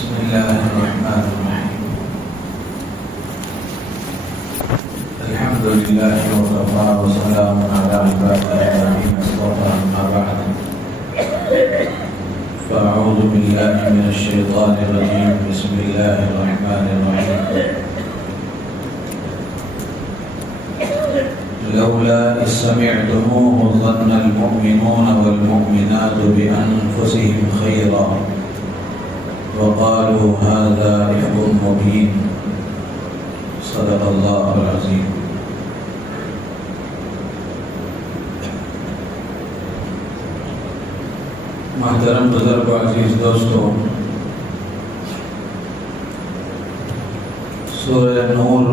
بسم الله الرحمن الرحيم. الحمد لله وكفى وسلام على عباده الذين اصطفى، أما بعد فأعوذ بالله من الشيطان الرجيم. بسم الله الرحمن الرحيم. لولا إذ سمعتموه ظن المؤمنون والمؤمنات بأنفسهم خيرا وقالوا هذا إفك مبين. صدق الله العظيم. محترم بزرگ و عزیز دوستو، سورہ نور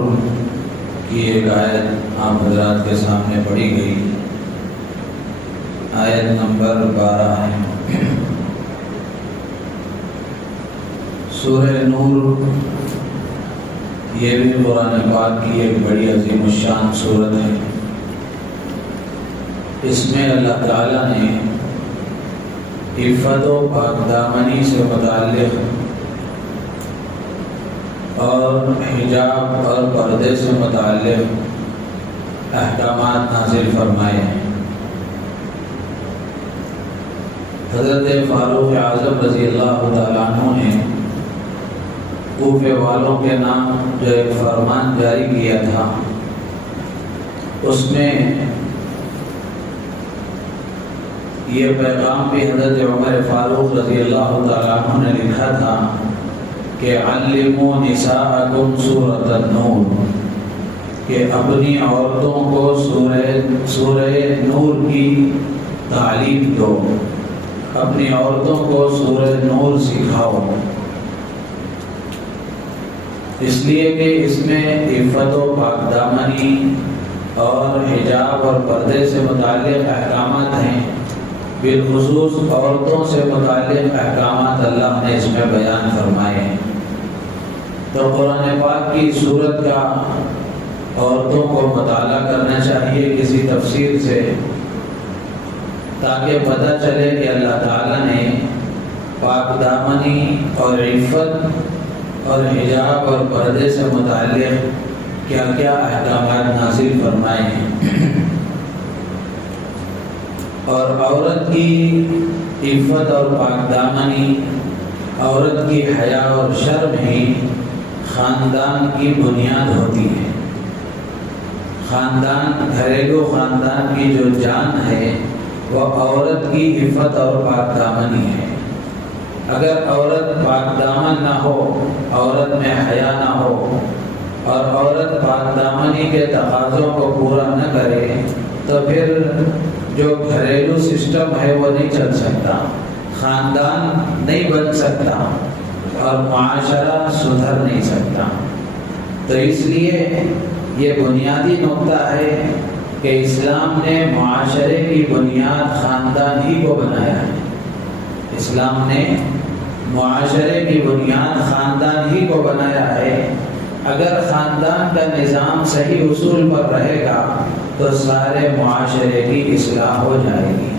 کی ایک آیت آپ حضرات کے سامنے پڑھی گئی، آیت نمبر 12 ہے۔ سورہ نور یہ بھی قرآن پاک کی ایک بڑی عظیم الشان سورت ہے۔ اس میں اللہ تعالیٰ نے عفت و پاک دامنی سے متعلق اور حجاب اور پردے سے متعلق احکامات نازل فرمائے ہیں۔ حضرت فاروق اعظم رضی اللہ تعالیٰ عنہ نے کوفے والوں کے نام جو ایک فرمان جاری کیا تھا، اس میں یہ پیغام بھی حضرت عمر فاروق رضی اللہ تعالیٰ عنہ نے لکھا تھا کہ علموا نساءکم سورۃ النور، کہ اپنی عورتوں کو سورہ نور کی تعلیم دو، اپنی عورتوں کو سورہ نور سکھاؤ، اس لیے کہ اس میں عفت و پاک دامنی اور حجاب اور پردے سے متعلق احکامات ہیں۔ بالخصوص عورتوں سے متعلق احکامات اللہ نے اس میں بیان فرمائے ہیں۔ تو قرآن پاک کی سورت کا عورتوں کو مطالعہ کرنا چاہیے کسی تفسیر سے، تاکہ پتہ چلے کہ اللہ تعالیٰ نے پاک دامنی اور عفت اور حجاب اور پردے سے متعلق کیا کیا احکامات نازل فرمائے ہیں، اور عورت کی عفت اور پاک دامنی، عورت کی حیا اور شرم ہی خاندان کی بنیاد ہوتی ہے۔ خاندان، گھریلو خاندان کی جو جان ہے وہ عورت کی عفت اور پاک دامنی ہے۔ اگر عورت پاک دامن نہ ہو، عورت میں حیا نہ ہو، اور عورت پاک دامنی کے تقاضوں کو پورا نہ کرے، تو پھر جو گھریلو سسٹم ہے وہ نہیں چل سکتا، خاندان نہیں بن سکتا، اور معاشرہ سدھر نہیں سکتا۔ تو اس لیے یہ بنیادی نقطہ ہے کہ اسلام نے معاشرے کی بنیاد خاندان ہی کو بنایا ہے۔ اسلام نے معاشرے کی بنیاد خاندان ہی کو بنایا ہے۔ اگر خاندان کا نظام صحیح اصول پر رہے گا تو سارے معاشرے کی اصلاح ہو جائے گی۔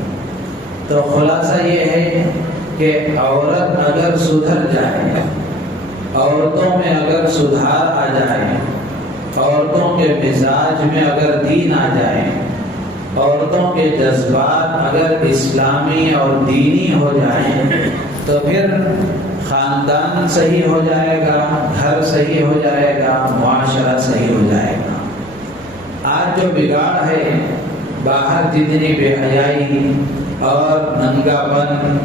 تو خلاصہ یہ ہے کہ عورت اگر سدھر جائے، عورتوں میں اگر سدھار آ جائے، عورتوں کے مزاج میں اگر دین آ جائے، عورتوں کے جذبات اگر اسلامی اور دینی ہو جائیں، تو پھر خاندان صحیح ہو جائے گا، گھر صحیح ہو جائے گا، معاشرہ صحیح ہو جائے گا۔ آج جو بگاڑ ہے، باہر جتنی بے حیائی اور ننگا پن،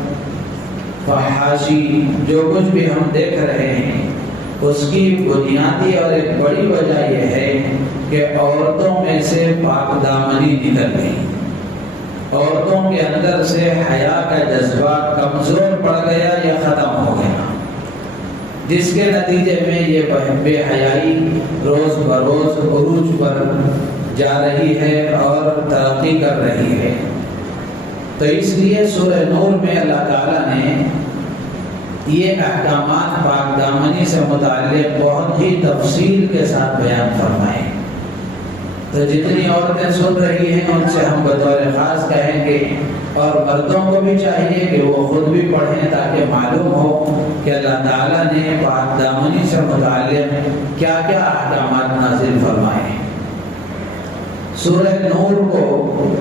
فحاشی، جو کچھ بھی ہم دیکھ رہے ہیں، اس کی بنیادی اور ایک بڑی وجہ یہ ہے کہ عورتوں میں سے پاک دامنی نکل گئی، عورتوں کے اندر سے حیا کا جذبہ کمزور پڑ گیا یا ختم ہو گیا، جس کے نتیجے میں یہ بے حیائی روز بروز عروج پر جا رہی ہے اور ترقی کر رہی ہے۔ تو اس لیے سورہ نور میں اللہ تعالیٰ نے یہ احکامات پاک دامنی سے متعلق بہت ہی تفصیل کے ساتھ بیان فرمائے۔ تو جتنی عورتیں سن رہی ہیں ان سے ہم بطور خاص کہیں گے، اور مردوں کو بھی چاہیے کہ وہ خود بھی پڑھیں تاکہ معلوم ہو کہ اللہ تعالیٰ نے پاک دامنی سے متعلق کیا کیا احکامات نازل فرمائے ہیں۔ سورہ نور کو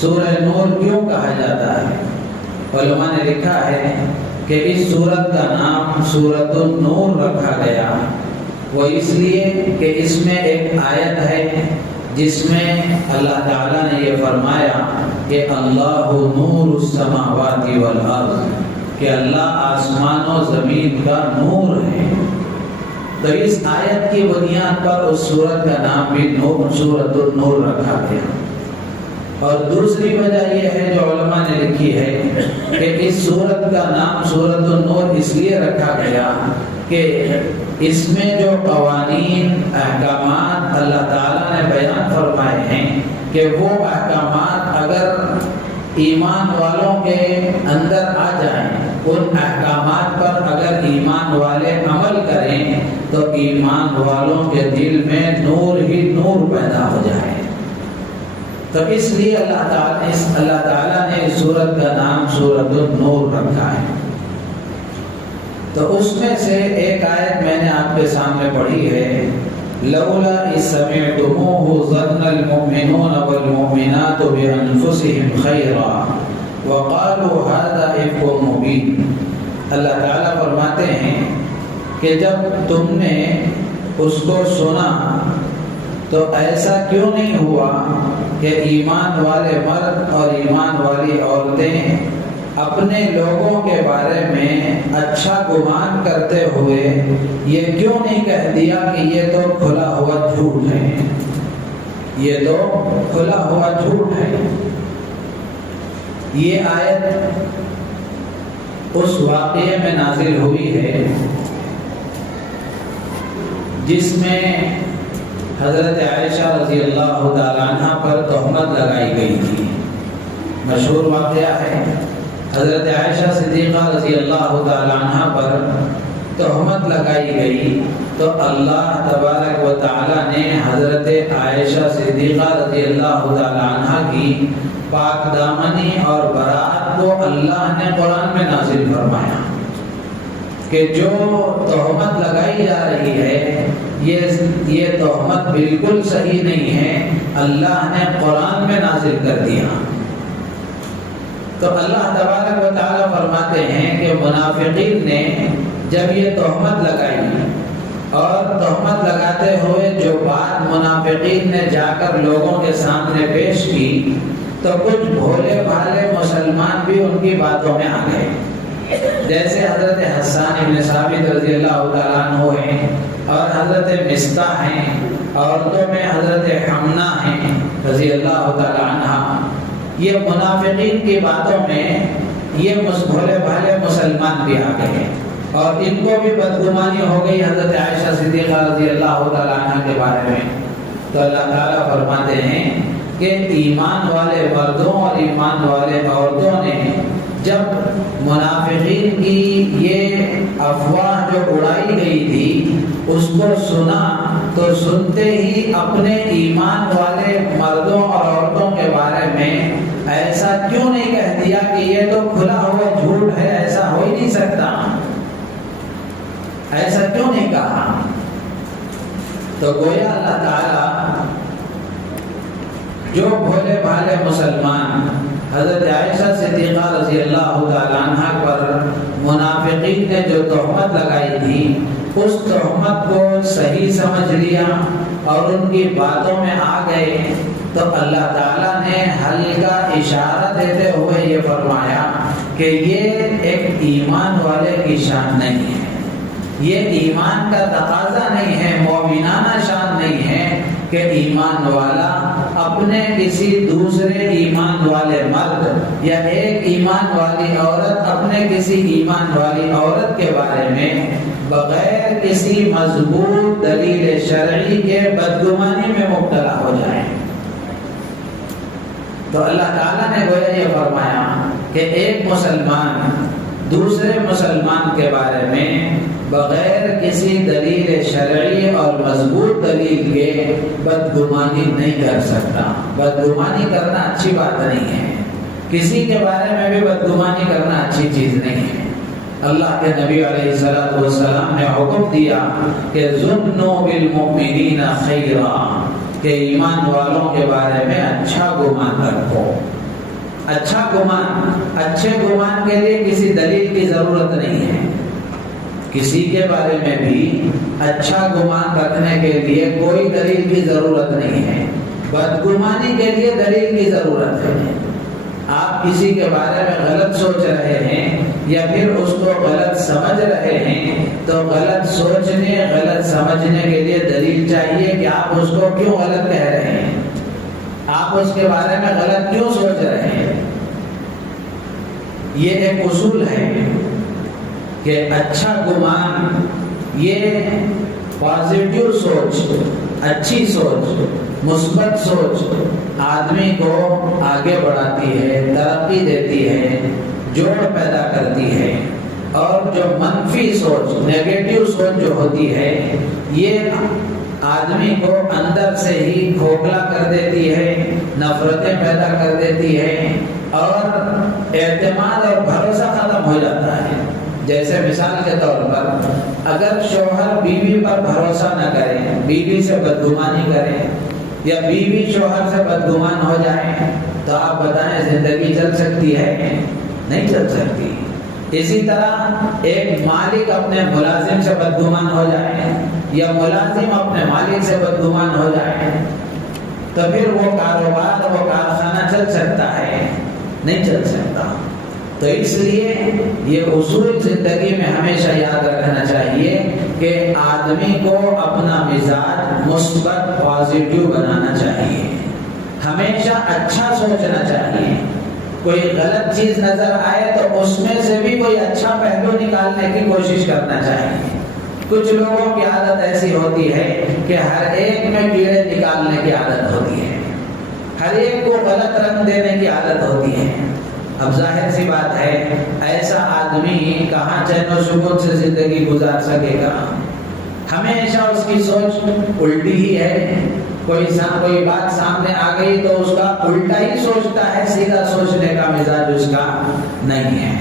سورہ نور کیوں کہا جاتا ہے؟ علماء نے لکھا ہے کہ اس سورت کا نام سورۃ النور رکھا گیا، وہ اس لیے کہ اس میں ایک آیت ہے جس میں اللہ تعالیٰ نے یہ فرمایا کہ اللہ نور السماوات والارض، کہ اللہ آسمان و زمین کا نور ہے۔ تو اس آیت کی بنیاد پر اس سورت کا نام بھی سورۃ النور رکھا گیا۔ اور دوسری وجہ یہ ہے جو علماء نے لکھی ہے کہ اس سورت کا نام سورۃ النور اس لیے رکھا گیا کہ اس میں جو قوانین احکامات اللہ تعالیٰ نے بیان فرمائے ہیں کہ وہ احکامات اگر ایمان والوں کے اندر آ جائیں، ان احکامات پر اگر ایمان والے عمل کریں تو ایمان والوں کے دل میں نور ہی نور پیدا ہو جائے۔ تو اس لیے اللہ تعالیٰ نے اس سورت کا نام سورۃ النور رکھا ہے۔ تو اس میں سے ایک آیت میں نے آپ کے سامنے پڑھی ہے، لولا اذ سمعتموه ظن المؤمنون والمؤمنات بانفسهم خیرا وقالوا هذا افک مبین۔ اللہ تعالیٰ فرماتے ہیں کہ جب تم نے اس کو سنا تو ایسا کیوں نہیں ہوا کہ ایمان والے مرد اور ایمان والی عورتیں اپنے لوگوں کے بارے میں اچھا گمان کرتے ہوئے یہ کیوں نہیں کہہ دیا کہ یہ تو کھلا ہوا جھوٹ ہے، یہ تو کھلا ہوا جھوٹ ہے۔ یہ آیت اس واقعے میں نازل ہوئی ہے جس میں حضرت عائشہ رضی اللہ تعالیٰ عنہ پر تہمت لگائی گئی تھی۔ مشہور واقعہ ہے، حضرت عائشہ صدیقہ رضی اللہ تعالیٰ عنہ پر تہمت لگائی گئی تو اللہ تبارک و تعالیٰ نے حضرت عائشہ صدیقہ رضی اللہ تعالیٰ عنہ کی پاک دامنی اور برات کو اللہ نے قرآن میں نازل فرمایا کہ جو تہمت لگائی جا رہی ہے یہ تہمت بالکل صحیح نہیں ہے، اللہ نے قرآن میں نازل کر دیا۔ تو اللہ تبارک و تعالیٰ فرماتے ہیں کہ منافقین نے جب یہ تہمت لگائی اور تہمت لگاتے ہوئے جو بات منافقین نے جا کر لوگوں کے سامنے پیش کی تو کچھ بھولے بھالے مسلمان بھی ان کی باتوں میں آ گئے، جیسے حضرت حسان بن ثابت رضی اللہ تعالیٰ عنہ ہیں اور حضرت مصطح ہیں، عورتوں میں حضرت حمنہ ہیں رضی اللہ تعالیٰ عنہ۔ یہ منافقین کی باتوں میں یہ بھولے بھالے مسلمان بھی آ گئے اور ان کو بھی بدگمانی ہو گئی حضرت عائشہ صدیقہ رضی اللہ تعالیٰ عنہ کے بارے میں۔ تو اللہ تعالیٰ فرماتے ہیں کہ ایمان والے مردوں اور ایمان والے عورتوں نے جب منافقین کی یہ افواہ جو اڑائی گئی تھی اس کو سنا تو سنتے ہی اپنے ایمان والے مردوں اور عورتوں کے بارے میں ایسا کیوں نہیں کہہ دیا کہ یہ تو کھلا ہوا جھوٹ ہے، ایسا ہو ہی نہیں سکتا، ایسا کیوں نہیں کہا؟ تو گویا اللہ تعالیٰ جو بھولے بھالے مسلمان حضرت عائشہ صدیقہ رضی اللہ تعالیٰ عنہ پر منافقین نے جو تہمت لگائی تھی اس تہمت کو صحیح سمجھ لیا اور ان کی باتوں میں آ گئے تو اللہ تعالیٰ نے ہلکا اشارہ دیتے ہوئے یہ فرمایا کہ یہ ایک ایمان والے کی شان نہیں ہے، یہ ایمان کا تقاضا نہیں ہے، مومنانہ شان نہیں ہے کہ ایمان والا اپنے کسی دوسرے ایمان والے مرد یا ایک ایمان والی عورت اپنے کسی ایمان والی عورت کے بارے میں بغیر کسی مضبوط دلیل شرعی کے بدگمانی میں مبتلا ہو جائے۔ تو اللہ تعالیٰ نے گویا یہ فرمایا کہ ایک مسلمان دوسرے مسلمان کے بارے میں بغیر کسی دلیل شرعی اور مضبوط دلیل کے بدگمانی نہیں کر سکتا۔ بدگمانی کرنا اچھی بات نہیں ہے، کسی کے بارے میں بھی بدگمانی کرنا اچھی چیز نہیں ہے۔ اللہ کے نبی علیہ السلام نے حکم دیا کہ ظنوا بالمؤمنین خیرا، کہ ایمان والوں کے بارے میں اچھا گمان رکھو۔ اچھا گمان، اچھے گمان کے لیے کسی دلیل کی ضرورت نہیں ہے، کسی کے بارے میں بھی اچھا گمان رکھنے کے لیے کوئی دلیل کی ضرورت نہیں ہے، بدگمانی کے لیے دلیل کی ضرورت ہے۔ آپ کسی کے بارے میں غلط سوچ رہے ہیں یا پھر اس کو غلط سمجھ رہے ہیں تو غلط سوچنے، غلط سمجھنے کے لیے دلیل چاہیے کہ آپ اس کو کیوں غلط کہہ رہے ہیں، آپ اس کے بارے میں غلط کیوں سوچ رہے ہیں۔ یہ ایک اصول ہے کہ اچھا گمان، یہ پازیٹیو سوچ، اچھی سوچ، مثبت سوچ آدمی کو آگے بڑھاتی ہے، ترقی دیتی ہے، جوڑ پیدا کرتی ہے۔ اور جو منفی سوچ، نیگیٹو سوچ جو ہوتی ہے، یہ آدمی کو اندر سے ہی کھوکھلا کر دیتی ہے، نفرتیں پیدا کر دیتی ہے اور اعتماد اور بھروسہ ختم ہو جاتا ہے۔ جیسے مثال کے طور پر اگر شوہر بیوی پر بھروسہ نہ کرے، بیوی سے بدگمانی کرے یا بیوی شوہر سے بدگمان ہو جائے تو آپ بتائیں زندگی چل سکتی ہے؟ نہیں چل سکتی۔ اسی طرح ایک مالک اپنے ملازم سے بدگمان ہو جائے یا ملازم اپنے مالک سے بدگمان ہو جائے تو پھر وہ کاروبار، وہ کارخانہ چل سکتا ہے؟ نہیں چل سکتا۔ تو اس لیے یہ اصول زندگی میں ہمیشہ یاد رکھنا چاہیے کہ آدمی کو اپنا مزاج مثبت، پازیٹیو بنانا چاہیے، ہمیشہ اچھا سوچنا چاہیے۔ کوئی غلط چیز نظر آئے تو اس میں سے بھی کوئی اچھا پہلو نکالنے کی کوشش کرنا چاہیے۔ کچھ لوگوں کی عادت ایسی ہوتی ہے کہ ہر ایک میں کیڑے نکالنے کی عادت ہوتی ہے، ہر ایک کو غلط رنگ دینے کی عادت ہوتی ہے۔ اب ظاہر سی بات ہے ایسا آدمی کہاں چین و سکون سے زندگی گزار سکے گا؟ ہمیشہ اس کی سوچ الٹی ہی ہے، کوئی بات سامنے آ گئی تو اس کا الٹا ہی سوچتا ہے، سیدھا سوچنے کا مزاج اس کا نہیں ہے۔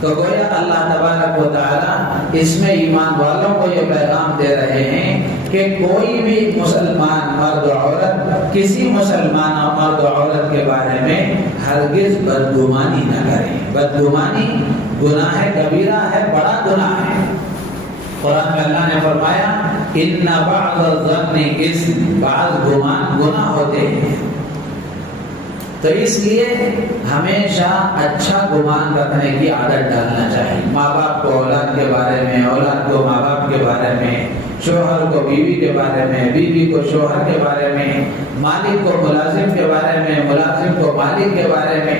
تو گویا اللہ تبارک و تعالی اس میں ایمان والوں کو یہ پیغام دے رہے ہیں کہ کوئی بھی مسلمان مرد و عورت کسی مسلمان مرد و عورت کے بارے میں ہرگز بدگمانی نہ کریں۔ بدگمانی گناہ کبیرہ ہے، بڑا گناہ ہے۔ قرآن میں اللہ نے فرمایا ان بعض الظن اثم، بعض گمان گناہ ہوتے ہیں۔ تو اس لیے ہمیشہ اچھا گمان رکھنے کی عادت ڈالنا چاہیے۔ ماں باپ کو اولاد کے بارے میں، اولاد کو ماں باپ کے بارے میں، شوہر کو بیوی کے بارے میں، بیوی کو شوہر کے بارے میں، مالک کو ملازم کے بارے میں، ملازم کو مالک کے بارے میں،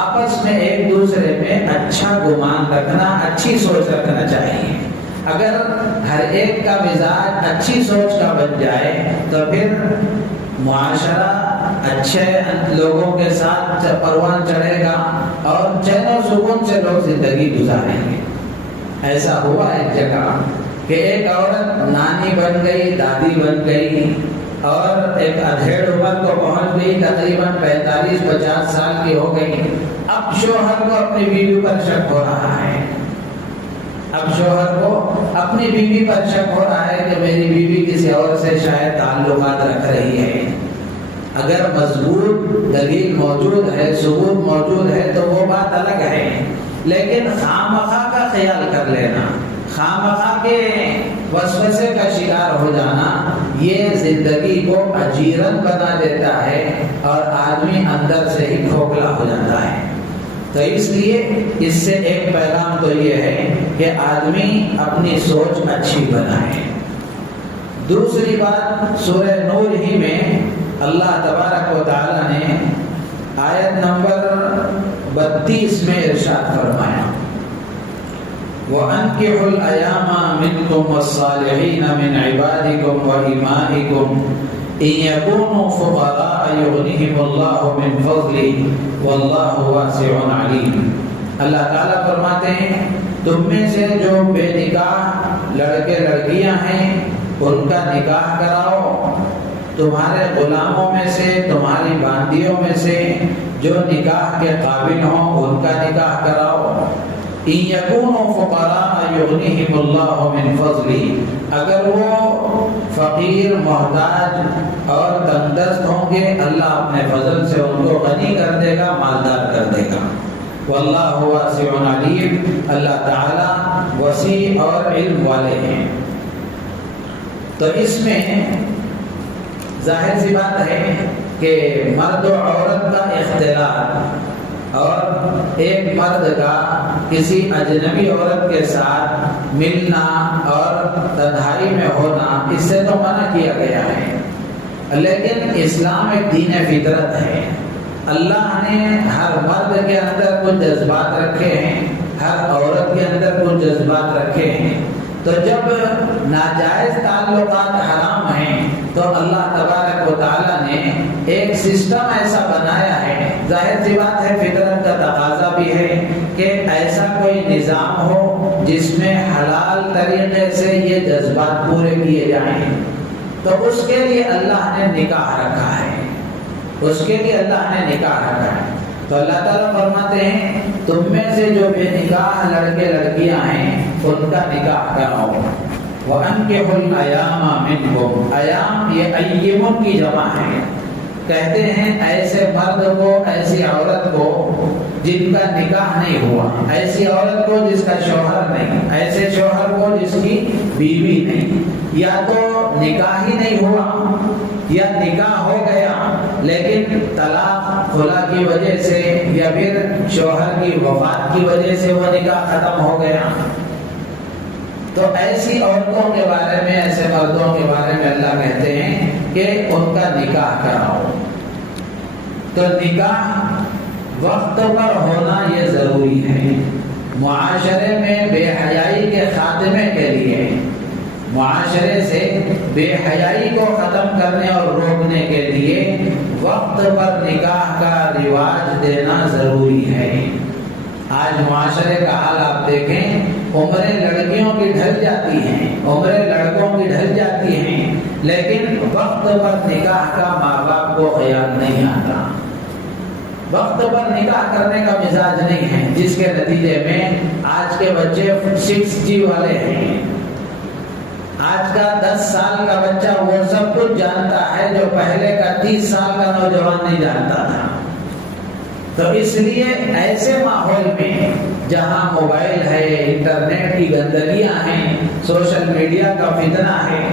آپس میں ایک دوسرے میں اچھا گمان رکھنا، اچھی سوچ رکھنا چاہیے۔ اگر ہر ایک کا مزاج اچھی سوچ کا بن جائے تو پھر معاشرہ اچھے لوگوں کے ساتھ پروان چڑھے گا اور چین و سکون سے لوگ زندگی گزاریں گے۔ ایسا ہوا ایک جگہ کہ ایک عورت نانی بن گئی، دادی بن گئی اور ایک ادھیڑ عمر کو پہنچ گئی، تقریباً 45-50 سال کی ہو گئی۔ اب شوہر کو اپنی بیوی پر شک ہو رہا ہے، اب شوہر کو اپنی بیوی پر شک ہو رہا ہے کہ میری بیوی کسی اور سے شاید تعلقات رکھ رہی ہے۔ اگر مضبوط دلیل موجود ہے، ثبوت موجود ہے تو وہ بات الگ ہے، لیکن خامخواہ کا خیال کر لینا، خامخواہ کے وسوسے کا شکار ہو جانا، یہ زندگی کو اجیرن بنا دیتا ہے اور آدمی اندر سے ہی کھوکھلا ہو جاتا ہے۔ تو اس لیے اس سے ایک پیغام تو یہ ہے کہ آدمی اپنی سوچ اچھی بنائے۔ دوسری بات سورہ نور ہی میں اللہ تبارک و تعالی نے آیت نمبر 32 میں ارشاد فرمایا وَأَنكِحُوا الْأَيَامَ مِنكُمْ وَالصَّالِحِينَ مِنْ عِبَادِكُمْ وَإِمَائِكُمْ إِن يَكُونُوا فُقَرَاءَ يُغْنِهِمُ اللَّهُ مِنْ فَضْلِهِ وَاللَّهُ وَاسِعٌ عَلِيمٌ۔ اللہ تعالیٰ فرماتے ہیں تم میں سے جو بے نکاح لڑکے لڑکیاں ہیں ان کا نکاح کراؤ، تمہارے غلاموں میں سے، تمہاری باندیوں میں سے جو نکاح کے قابل ہوں ان کا نکاح کراؤ، ان یکونوا فقراء یغنیہم اللہ من فضلہ، اگر وہ فقیر محتاج اور تنگ دست ہوں گے اللہ اپنے فضل سے ان کو غنی کر دے گا، مالدار کر دے گا۔ واللہ واسع علیم، اللہ تعالی وسیع اور علم والے ہیں۔ تو اس میں ظاہر سی بات ہے کہ مرد و عورت کا اختلاط اور ایک مرد کا کسی اجنبی عورت کے ساتھ ملنا اور تنہائی میں ہونا اس سے تو منع کیا گیا ہے، لیکن اسلام ایک دین فطرت ہے۔ اللہ نے ہر مرد کے اندر کچھ جذبات رکھے ہیں، ہر عورت کے اندر کچھ جذبات رکھے ہیں، تو جب ناجائز تعلقات حرام ہیں تو اللہ تبارک و تعالیٰ نے ایک سسٹم ایسا بنایا ہے، ظاہر سی بات ہے فطرت کا تقاضا بھی ہے کہ ایسا کوئی نظام ہو جس میں حلال طریقے سے یہ جذبات پورے کیے جائیں، تو اس کے لیے اللہ نے نکاح رکھا ہے، اس کے لیے اللہ نے نکاح رکھا ہے۔ تو اللہ تعالیٰ فرماتے ہیں تم میں سے جو بے نکاح لڑکے لڑکیاں ہیں ان کا نکاح کراؤ۔ وَأَنكِحُوا الْأَيَامَ مِنكُمْ، ایام یہ ایمن کی جمع ہے، کہتے ہیں ایسے مرد کو، ایسی عورت کو جن کا نکاح نہیں ہوا، ایسی عورت کو جس کا شوہر نہیں، ایسے شوہر کو جس کی بیوی نہیں، یا تو نکاح ہی نہیں ہوا یا نکاح ہو گیا لیکن طلاق خلا کی وجہ سے یا پھر شوہر کی وفات کی وجہ سے وہ نکاح ختم ہو گیا، تو ایسی عورتوں کے بارے میں، ایسے مردوں کے بارے میں اللہ کہتے ہیں کہ ان کا نکاح کراؤ۔ تو نکاح وقت پر ہونا یہ ضروری ہے، معاشرے میں بے حیائی کے خاتمے کے لیے، معاشرے سے بے حیائی کو ختم کرنے اور روکنے کے لیے وقت پر نکاح کا رواج دینا ضروری ہے۔ آج معاشرے کا حال آپ دیکھیں، عمریں لڑکیوں کی ڈھل جاتی ہیں، عمریں لڑکوں کی ڈھل جاتی ہیں، لیکن وقت پر نکاح کا ماں باپ کو خیال نہیں آتا، وقت پر نکاح کرنے کا مزاج نہیں ہے، جس کے نتیجے میں آج کے بچے 6G والے ہیں۔ آج کا 10 سال کا بچہ وہ سب کچھ جانتا ہے جو پہلے کا 30 سال کا نوجوان نہیں جانتا تھا۔ تو اس لیے ایسے ماحول میں جہاں موبائل ہے، انٹرنیٹ کی گندگیاں ہیں، سوشل میڈیا کا فتنہ ہے،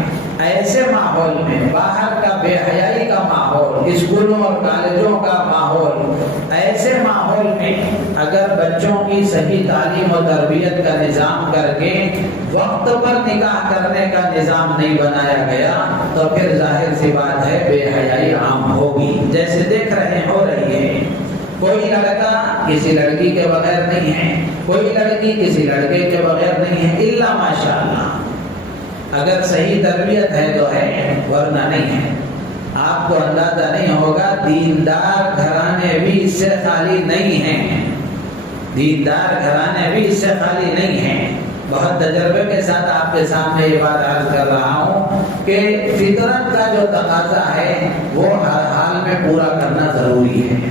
ایسے ماحول میں باہر کا بے حیائی کا ماحول، اسکولوں اور کالجوں کا ماحول، ایسے ماحول میں اگر بچوں کی صحیح تعلیم و تربیت کا نظام کر کے وقت پر نکاح کرنے کا نظام نہیں بنایا گیا تو پھر ظاہر سی بات ہے بے حیائی عام ہوگی، جیسے دیکھ رہے ہو رہی ہے۔ کوئی لڑکا کسی لڑکی کے بغیر نہیں ہے، کوئی لڑکی کسی لڑکے کے بغیر نہیں ہے، الا ماشاءاللہ، اگر صحیح تربیت ہے تو ہے، ورنہ نہیں ہے۔ آپ کو اندازہ نہیں ہوگا، دیندار گھرانے بھی اس سے خالی نہیں ہیں، دیندار گھرانے بھی اس سے خالی نہیں ہیں۔ بہت تجربے کے ساتھ آپ کے سامنے یہ بات عرض کر رہا ہوں کہ فطرت کا جو تقاضا ہے وہ ہر حال میں پورا کرنا ضروری ہے۔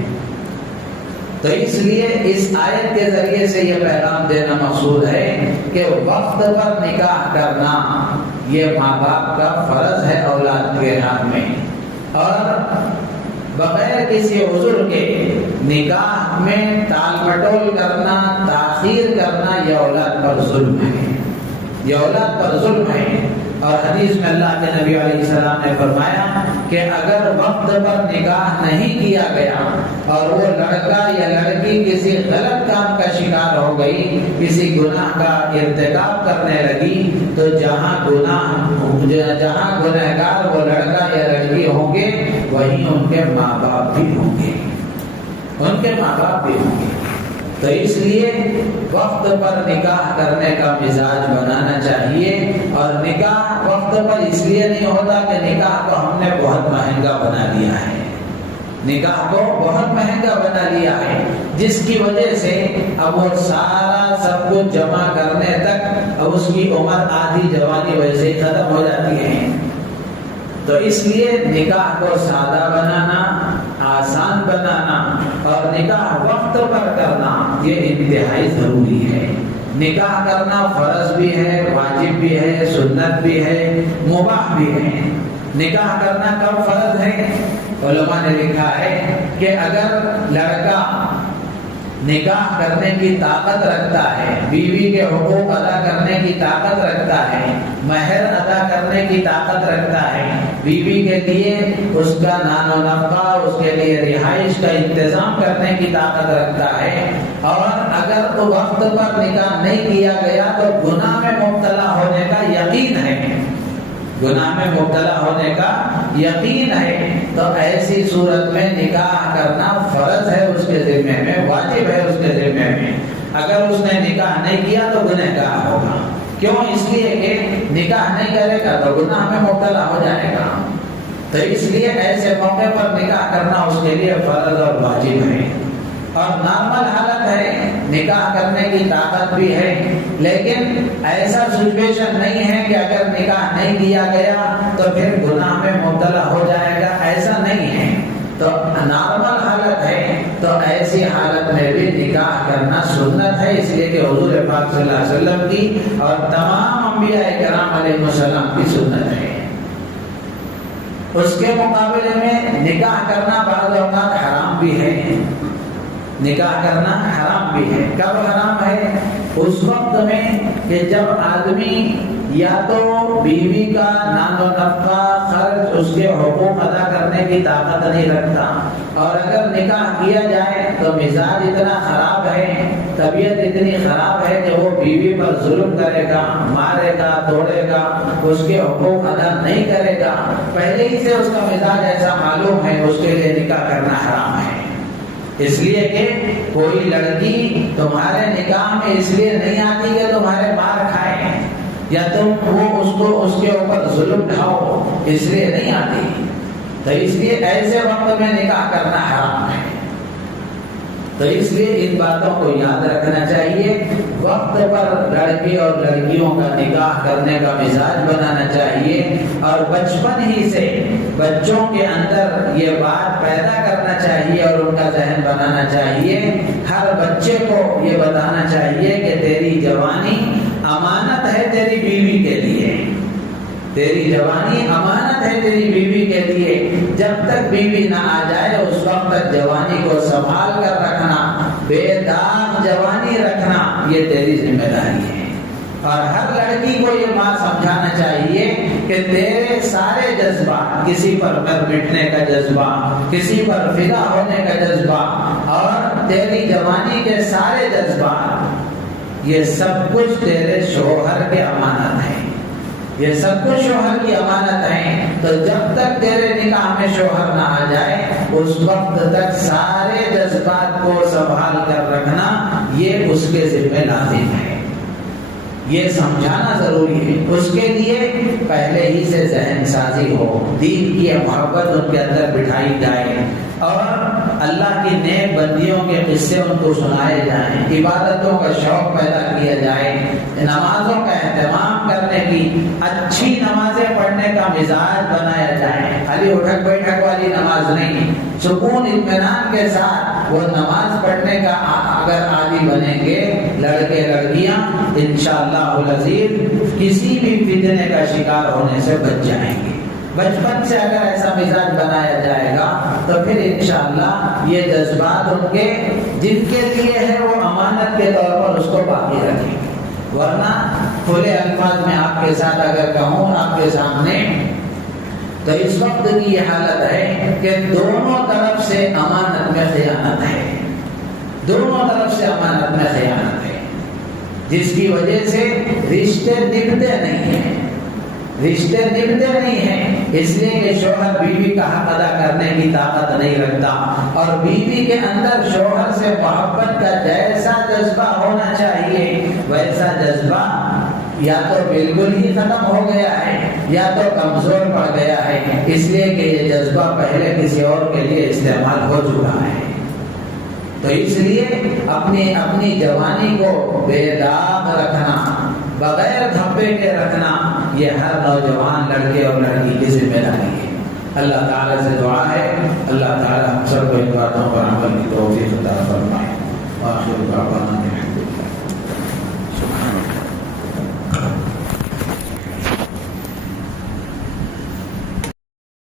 تو اس لیے اس آیت کے ذریعے سے یہ پیغام دینا مقصود ہے کہ وقت پر نکاح کرنا یہ ماں باپ کا فرض ہے اولاد کے حق میں، اور بغیر کسی عذر کے نکاح میں ٹال مٹول کرنا، تاخیر کرنا یہ اولاد پر ظلم ہے، یہ اولاد پر ظلم ہے۔ اور حدیث میں اللہ کے نبی علیہ السلام نے فرمایا کہ اگر وقت پر نکاح نہیں کیا گیا اور وہ لڑکا یا لڑکی کسی غلط کام کا شکار ہو گئی، کسی گناہ کا ارتکاب کرنے لگی، تو جہاں گنہگار وہ لڑکا یا لڑکی ہوں گے وہیں ان کے ماں باپ بھی ہوں گے، ان کے ماں باپ بھی ہوں گے۔ تو اس لیے وقت پر نکاح کرنے کا مزاج بنانا چاہیے، اور نکاح وقت پر اس لیے نہیں ہوتا کہ نکاح کو ہم نے بہت مہنگا بنا لیا ہے، نکاح کو بہت مہنگا بنا لیا ہے، جس کی وجہ سے اب وہ سارا سب کچھ جمع کرنے تک اب اس کی عمر آدھی جوانی ویسے ہی ختم ہو جاتی ہے۔ تو اس لیے نکاح کو سادہ بنانا، آسان بنانا اور نکاح وقت پر کرنا یہ انتہائی ضروری ہے۔ نکاح کرنا فرض بھی ہے، واجب بھی ہے، سنت بھی ہے، مباح بھی ہے۔ نکاح کرنا کب فرض ہے؟ علماء نے لکھا ہے کہ اگر لڑکا نکاح کرنے کی طاقت رکھتا ہے، بیوی کے حقوق ادا کرنے کی طاقت رکھتا ہے، مہر ادا کرنے کی طاقت رکھتا ہے، بیوی کے لیے اس کا نان و نفقہ، اس کے لیے رہائش کا انتظام کرنے کی طاقت رکھتا ہے، اور اگر وقت پر نکاح نہیں کیا گیا تو گناہ میں مبتلا ہونے کا یقین ہے، گناہ میں مبتلا ہونے کا یقین ہے، تو ایسی صورت میں نکاح کرنا فرض ہے اس کے ذمہ میں، واجب ہے اس کے ذمہ میں۔ اگر اس نے نکاح نہیں کیا تو گنہگار ہوگا۔ کیوں؟ اس لیے کہ نکاح نہیں کرے گا تو گناہ میں مبتلا ہو جائے گا، تو اس لیے ایسے موقع پر نکاح کرنا اس کے لیے فرض اور واجب ہے۔ اور نارمل حالت ہے، نکاح کرنے کی طاقت بھی ہے، لیکن ایسا سچویشن نہیں ہے کہ اگر نکاح نہیں کیا گیا تو پھر گناہ میں مبتلا ہو جائے گا، ایسا نہیں ہے۔ تو نارمل حالت ہے تو ایسی حالت میں بھی نکاح کرنا سنت ہے، اس لیے کہ حضور پاک صلی اللہ علیہ وسلم کی اور تمام انبیاء کرام علیہ السلام کی سنت ہے۔ اس کے مقابلے میں نکاح کرنا بعض اوقات حرام بھی ہے، نکاح کرنا حرام بھی ہے۔ کب حرام ہے؟ اس وقت میں کہ جب آدمی یا تو بیوی کا نان و نفقہ، خرچ، اس کے حقوق ادا کرنے کی طاقت نہیں رکھتا، اور اگر نکاح کیا جائے تو مزاج اتنا خراب ہے، طبیعت اتنی خراب ہے کہ وہ بیوی پر ظلم کرے گا، مارے گا، توڑے گا، اس کے حقوق ادا نہیں کرے گا، پہلے ہی سے اس کا مزاج ایسا معلوم ہے، اس کے لیے نکاح کرنا حرام ہے۔ اس لیے کہ کوئی لڑکی تمہارے نکاح میں اس لیے نہیں آتی کہ تمہارے مار کھائے یا تم اس کے اوپر ظلم ڈھاؤ، اس لیے نہیں آتی، تو اس لیے ایسے وقت میں نکاح کرنا حرام ہے۔ تو اس لیے ان باتوں کو یاد رکھنا چاہیے، وقت پر لڑکی اور لڑکیوں کا نکاح کرنے کا مزاج بنانا چاہیے، اور بچپن ہی سے بچوں کے اندر یہ بات پیدا کرنا چاہیے اور ان کا ذہن بنانا چاہیے۔ ہر بچے کو یہ بتانا چاہیے کہ تیری جوانی امانت ہے تیری بیوی کے لیے، تیری جوانی امانت ہے تیری بیوی کے لیے، جب تک بیوی نہ آ جائے اس وقت تک جوانی کو سنبھال کر رکھنا، بے داغ جوانی رکھنا، یہ تیری ذمہ داری ہے۔ اور ہر لڑکی کو یہ بات سمجھانا چاہیے کہ تیرے سارے جذبات، کسی پر مٹنے کا جذبہ، کسی پر فدا ہونے کا جذبہ، اور تیری جوانی کے سارے جذبات، یہ سب کچھ تیرے شوہر کے امانت ہے، یہ سب کچھ شوہر کی امانت ہے۔ تو جب تک تیرے نکاح میں شوہر نہ آ جائے اس وقت تک سارے جذبات کو سنبھال کر رکھنا یہ اس کے ذمہ لازم ہے، یہ سمجھانا ضروری ہے۔ اس کے لیے پہلے ہی سے ذہن سازی ہو، دین کی محبت ان کے اندر بٹھائی جائے، اور اللہ کی نیک بندیوں کے قصے ان کو سنائے جائیں، عبادتوں کا شوق پیدا کیا جائے، نمازوں کا اہتمام کرنے کی، اچھی نمازیں پڑھنے کا مزاج بنایا جائے، خالی اٹھک بیٹھک والی نماز نہیں، سکون اطمینان کے ساتھ وہ نماز پڑھنے کا اگر عادی بنیں گے لڑکے لڑکیاں، انشاءاللہ العزیز کسی بھی فتنے کا شکار ہونے سے بچ جائیں گے۔ بچپن سے اگر ایسا مزاج بنایا جائے گا تو پھر انشاءاللہ یہ جذبات ان کے جن کے لیے ہے وہ امانت کے طور پر اس کو باقی رکھیں گے۔ ورنہ کھلے الفاظ میں آپ کے ساتھ اگر کہوں آپ کے سامنے، تو اس وقت کی یہ حالت ہے کہ دونوں طرف سے امانت میں خیانت ہے، دونوں طرف سے امانت میں خیانت ہے، جس کی وجہ سے رشتے نبھتے نہیں ہیں، رشتے نبھتے نہیں ہیں، اس لیے کہ شوہر بیوی کا حق ادا کرنے کی طاقت نہیں رکھتا، اور بیوی کے اندر شوہر سے محبت کا جیسا جذبہ ہونا چاہیے ویسا جذبہ یا تو بالکل ہی ختم ہو گیا ہے یا تو کمزور پڑ گیا ہے، اس لیے کہ یہ جذبہ پہلے کسی اور کے لیے استعمال ہو چکا ہے۔ تو اس لیے اپنی جوانی کو بے داغ رکھنا، بغیر دھبے کے رکھنا، یہ ہر نوجوان لڑکے اور لڑکی کی ذمہ داری ہے۔ اللہ تعالیٰ سے دعا ہے اللہ تعالیٰ ہم سب کو ان باتوں پر عمل کی توفیق عطا فرمائے۔ آخر دعوانا